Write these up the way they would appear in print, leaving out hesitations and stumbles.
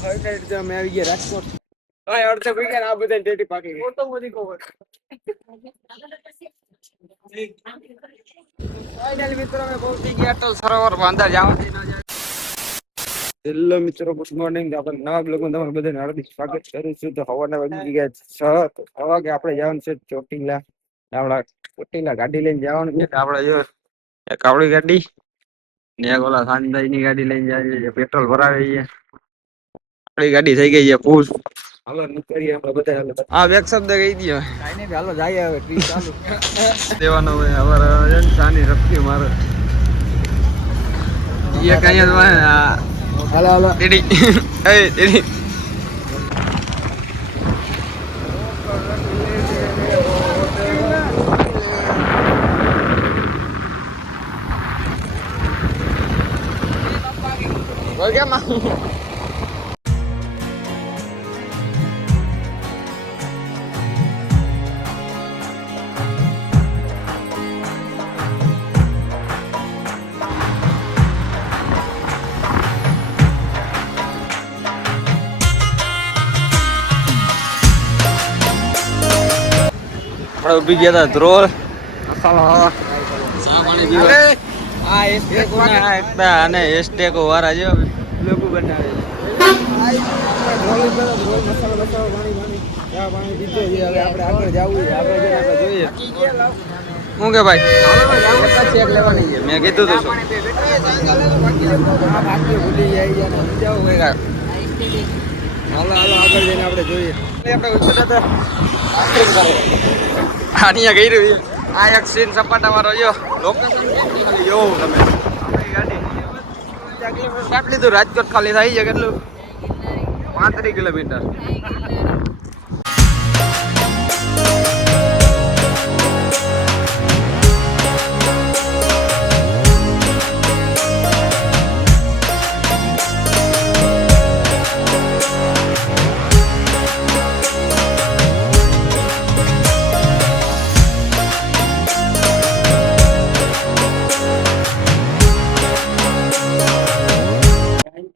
અમે આવી ગયા રાજકોટ. અડધે વીકેન્ડ આ બધા ટેટી પાકી ગઈ. તો બધી ખબર. ફાઇનલ મિત્રો અમે પહોંચી ગયા અટલ સરોવર અંદર જવા. હેલો મિત્રો, ગુડ મોર્નિંગ. આપણે નવા બ્લોગમાં તમારું બધાને હાર્દિક સ્વાગત કરું છું. તો હવાના વાગી ગયા 6 વાગે આપણે જવાનું છે ચોટીલા. આપણા ચોટીલા ગાડી લઈને જવાનું છે. આપણે જો એક આપણી ગાડી ને એક ઓલા સાંજની ગાડી લઈને જાય છે. પેટ્રોલ ભરાવે છે. આપણી ગાડી થઈ ગઈ છે ફૂલ. હાલો નીકળીએ આપણે બધા. હા, એક શબ્દ કહી દો. કાઈ નહીં, હાલો જાય હવે ટ્રીપ ચાલુ દેવાનો હોય. હવે સાની શક્તિ મારે ये कहीं हालो हालो टेडी ए टेडी बोल क्या मां उभी गया था ધ્રોલ મસાલા ચા પાણી પીવા. આ એસ્ટેકો ના એકતા અને એસ્ટેકો વાળા જો લોકો બનાવે છે. ધ્રોલ મસાલા પાણી ચા પાણી પીધો છે. હવે આપણે આગળ જવું છે. આપણે જોઈએ હું કે ભાઈ ચેક લેવાની છે. મેં કીધું તો બાકી ભૂલી જાય જાઓ ભેગા. હાલો હાલો આગળ જઈને આપણે જોઈએ. આપણે ઉતરતા આનિયા ગઈ રહી. આ એક સીન સપાટા વાળો જો લોકેશન ખાલી જોવું તમે. આપણી ગાડી કેટલી દૂર રાજકોટ ખાલી થઈ છે કેટલું 35 કિલોમીટર.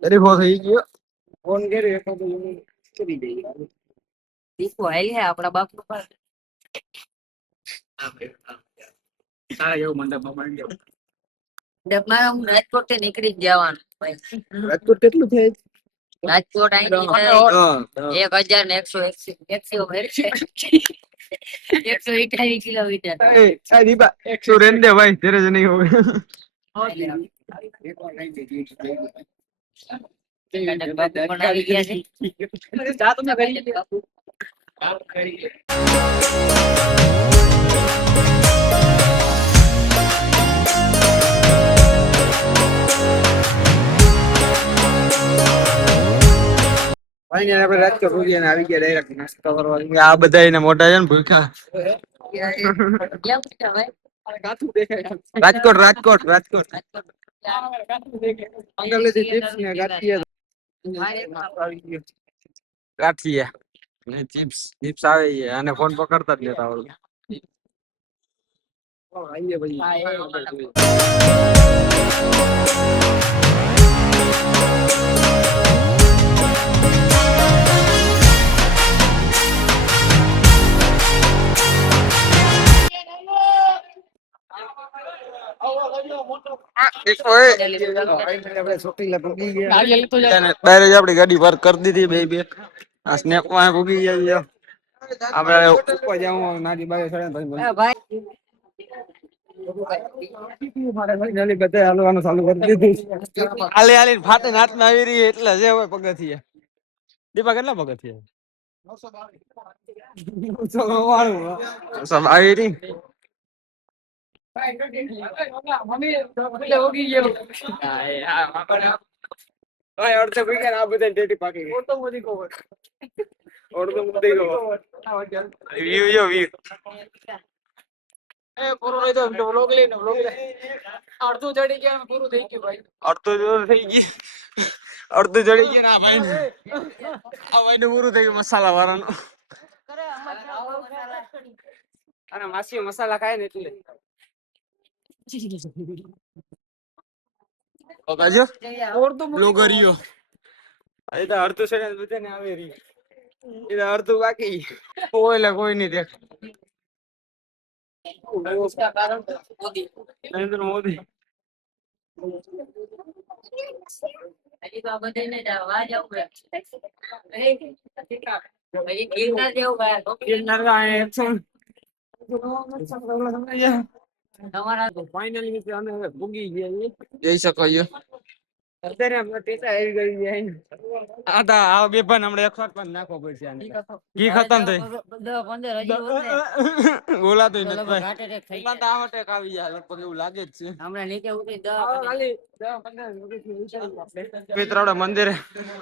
तेरी हो गई गयो फोन करे तो કરી દે દીકો આઈ હે આપડા બાપુ પર સારા જેવો મંડપમાં બની ગયો. મંડપમાં હું રાજકોટ થી નીકળી જવાનું ભાઈ. રાજકોટ કેટલું થાય? રાજકોટ આઈ 1181 કિલોમીટર. એ દીપા 100 રેન દે ભાઈ તેરે જ નહીં હોવે. આપણે રાજકોટ આવી ગયા ડાયરેક્ટ નાસ્તો કરવા. આ બધા એને મોટા છે ને ભૂખા. રાજકોટ રાજકોટ રાજકોટ ગાંઠિયા ને ચિપ્સ ચિપ્સ આવે છે અને ફોન પકડતા જ લેતા આવડે. આપડી ગાડી પાર્ક કરી દીધી. બે આ સ્નેપ માં ભૂગી ગયા. આપણે ઉપર જાવું નાની બાઈ બધા હાલવાનું ચાલુ કરી દીધું. હાલી હાલી ફાટે હાથમાં આવી રહી એટલે જે હોય પગથિયા. દીપા કેટલા પગથિયા? 992 આવી રહી. અડધે વીકેન્ડ આ બધા ટેટી પાકી ગઈ. તો બધી ખબર અડધો બધી ખબર. વ્યૂ જો વ્યૂ એ પૂરો નહીં તો વ્લોગ લઈને વ્લોગ લે. અડધું ચડી ગયા પૂરું થઈ ગયું ભાઈ. અડધું થઈ ગયું. અડધું ચડી ગયું ના ભાઈ. આ ભાઈ ને પૂરું થઈ ગયું મસાલા વાળાનું. અને માસી મસાલા ખાય ને એટલે બ્લોગરિયો એ તો અડધું છે ને આવે રહી એ અડધું બાકી ઓલે કોઈ નહીં દેખ નરેન્દ્ર મોદી હજી તો આ બધાને જ અવાજ આવું હજી ગિરનાર જેવું તમારા ફાઇનલી અમે ભૂગી ગયા જઈ શકો છો અત્યારે અમે ટીચા આવી ગઈ છે આ તો આ બે પણ હમણાં 100 પણ નાખવો પડશે આને કી ખતમ થઈ 10-15 હજી હોત ને બોલાતો નથી લગભગ ભાઈ હાર્ટ એટેક થઈ પેલા તો આ અટેક આવી જાય લગભગ એવું લાગે જ છે હમણાં નીચે ઉતરી ખાલી 10-15 મિત્ર આપણે મંદિરે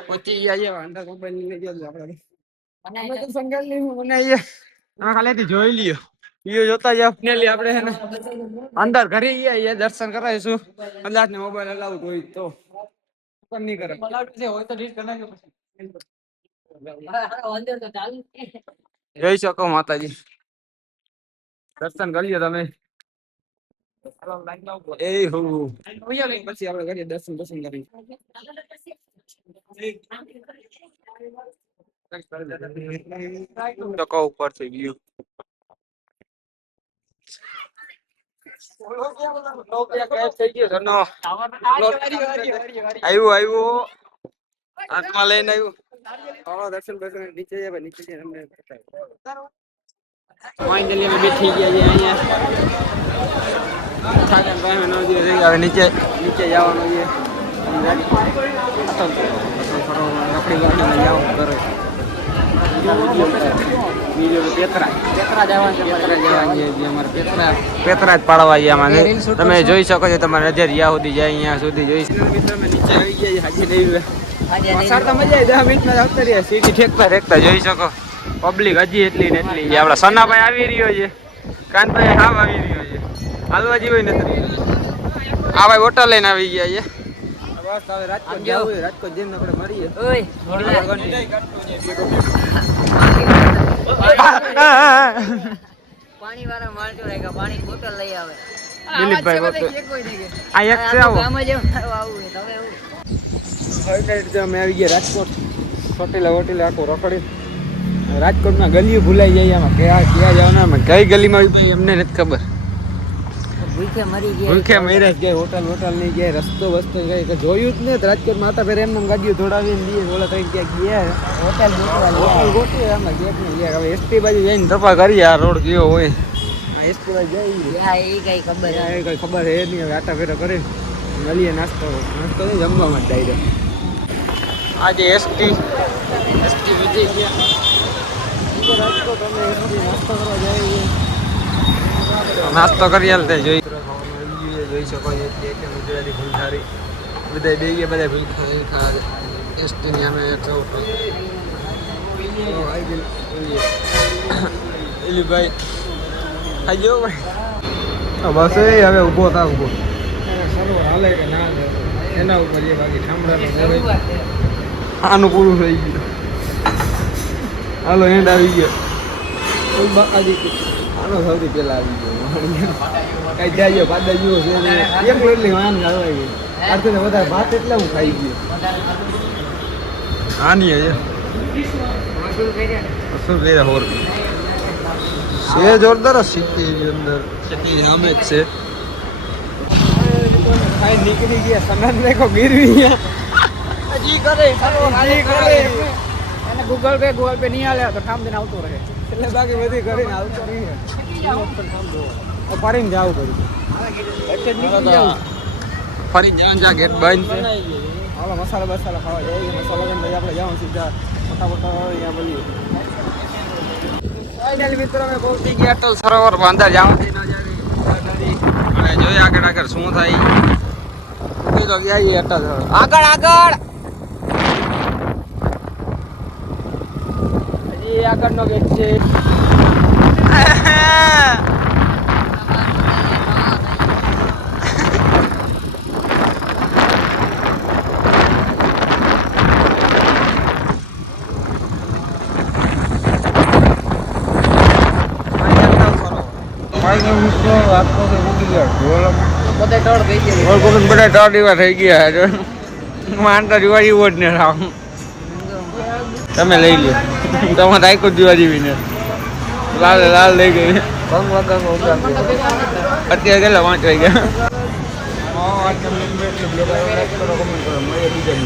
પહોંચી ગયા છે અંદર મોબાઈલ લઈ ગયો આપણે અમે તો સંગલ ની બનાવીએ અમે ખાલી જોઈ લ્યો વિડિયો જોતા જાવ ફાઇનલી આપણે હે ને અંદર ઘરે ગયા દર્શન કરાવીશું કદાચ ને મોબાઈલ અલાઉડ હોય તો પણ નહીં કરે અલાઉડ છે હોય તો ડીટ કરી નાખો અંદર તો ચાલુ જઈ શકો માતાજી દર્શન કરી લો તમે એ હો પછી આપણે કરીએ દર્શન કરી ટકો ઉપર છે વ્યૂ આવ્યું હાથમાં લઈને આવ્યું દર્શન નીચે નીચે ફાઇનલી અમે બેઠી ગયા છે અહીંયા હવે નીચે નીચે જવાનું છે આપણી ગાડીમાં જવાનું કરે પેતરા જ પાડવા આમાં તમે જોઈ શકો છો તમારે નજર જ્યાં સુધી જાય અહીંયા સુધી જોઈ નીચે આવી ગયા હાજી નહીં વરસાદ તો મજા આવી 10 મિનિટમાં આવતા રહ્યા સીટી ઠેકતા જોઈ શકો પબ્લિક હજી એટલી ને એટલી છે આપડા સનાભાઈ આવી રહ્યો છે કાનભાઈ હાવ આવી રહ્યો છે હાલવા જેવું નથી આ ભાઈ હોટલ લઈને આવી ગયા છે બસ હવે રાજકોટ જવું રાજકોટ જઈને આપણે મળીએ પાણી વાળા માણસો રહ્યા પાણી બોટલ લઈ આવે દિલીપભાઈ આ એક છે આવો ગામ જ આવું તમે એવું અમે આવી ગયા રાજકોટ હોટેલ આખું રખડી રાજકોટમાં ગલીઓ ભૂલાઈ જાય આમાં ક્યાં જવાના કઈ ગલીમાં એમને નથી ખબર ભૂખે મરી ગયા ભૂખે મરી ગયા હોટલ નહીં ગયા રસ્તો કઈ જોયું જ નહીં રાજકોટમાં હતા ફેર એમને ગાડીઓ દોડાવીને દઈએ ઓલા કઈ ક્યાંક ગયા હોટલ ગોઠવી આમાં ક્યાંક નહીં ગયા હવે એસટી બાજુ જઈને તપા કરીએ આ રોડ કેવો હોય એસટી બાજુ જઈએ એ કઈ ખબર કઈ ખબર હે નહીં હવે આટા ફેરા કરે મળીએ નાસ્તો જમવામાં ડાયરેક્ટ આજે એસટી વિજય ગયા રાજકોટ અમે નાસ્તો કરવા જઈએ નાસ્તો કરી હાલતે જોઈ શકો છો ગુજરાતી ભૂલથારી બધા બે ગયા બધા ભૂલથારી એસટી ની અમે ભાઈ હાજો બસ હવે ઊભો થા ઊભો સરોવર હાલે કે ના એના ઉપર એ બાકી ઠામડા આનું પૂરું થઈ ગયું હાલો એન્ડ આવી ગયો આનો સૌથી પેલા આવી ગયો કઈ જાય પાદા જેવો છે એક એટલી વાન ગાળવાઈ ગઈ આથી વધારે ભાત એટલે હું ખાઈ ગયો આની હે શું કર્યા હોર છે જોરદાર સિટી અંદર સિટી સામે જ છે ખાઈ નીકળી ગયા સનન દેખો ગીરવી હજી કરે એને ગૂગલ પે નહીં આલે તો કામ દેને આવતો રહે એટલે બાકી બધી કરીને આવતો રહી ફરીને જવું પડ્યું ફરીને જવાનું જા ગેટ બંધ છે હાલો મસાલા ખાવા જઈએ મસાલા લઈને આપણે જવાનું સીધા ફટાફટ અહીંયા બોલીએ ફાઇનલી મિત્રો અમે પહોંચી ગયા અટલ સરોવર અંદર જવાથી ન જાવી જોઈએ આગળ શું થાય તો ગયા અટલ આગળ હજી આગળનો ગેટ છે બધા ઢોળ થઈ ગયા માનતા જોવા જેવો જ ને રામ તમે લઈ લો તમારે આખો દીવા જેવી ને લાલ લાલ લઈ ગઈ ભંગ વગરનો ઉગાડ અત્યારે કેટલા 5 વાગ્યા હા, આ તમને એટલું બ્લોગ કરો, કમેન્ટ કરો, મળીએ બીજા